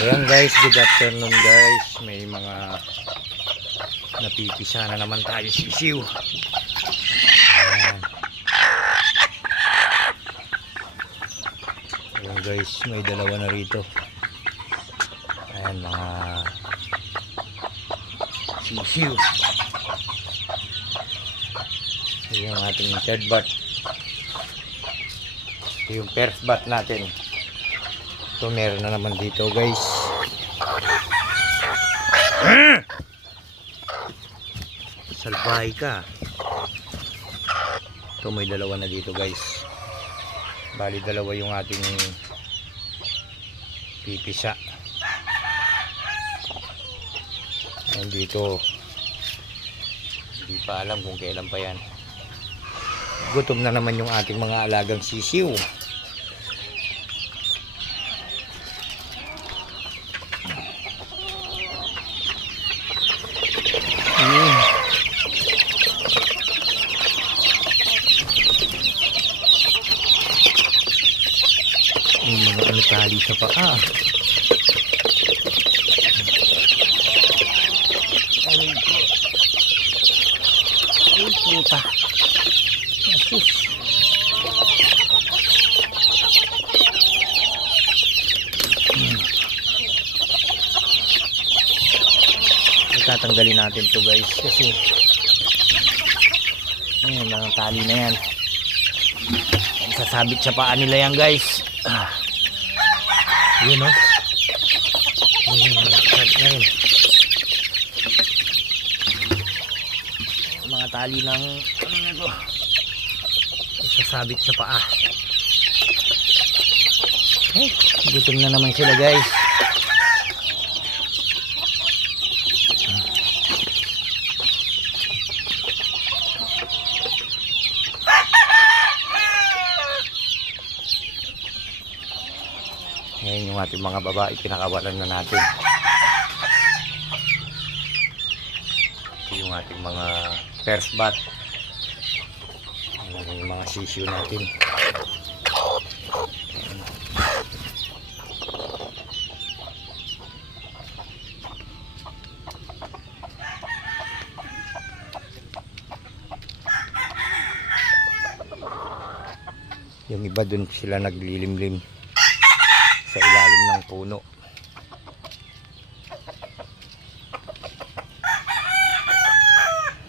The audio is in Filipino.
Ayan guys, good afternoon guys. May mga napipisa na naman tayo sisiw. Ayan. Ayan guys, may dalawa na rito. Ayan mga sisiw. Ayan yung ating third bat. Ito yung first bat natin. Ito meron na naman dito guys. Salbahay ka. Ito may dalawa na dito guys. Bali dalawa yung ating pipisa. Ayan dito. Hindi pa alam kung kailan pa yan. Gutom na naman yung ating mga alagang sisiw. May mga tali sa paa. Ay puta. Asus. Tatanggalin natin to guys kasi ayan lang ang tali na yan. Sasabit sa paa nila yan guys. Yun o. Ngayon mga tali ng ano na to, sasabit sa paa. Ay, gutom na naman sila guys. Ngayon yung ating mga babae pinakawalan na natin. Ito yung ating mga first bat. Yung mga sisiw natin. Yung iba dun sila naglilimlim sa ilalim ng puno.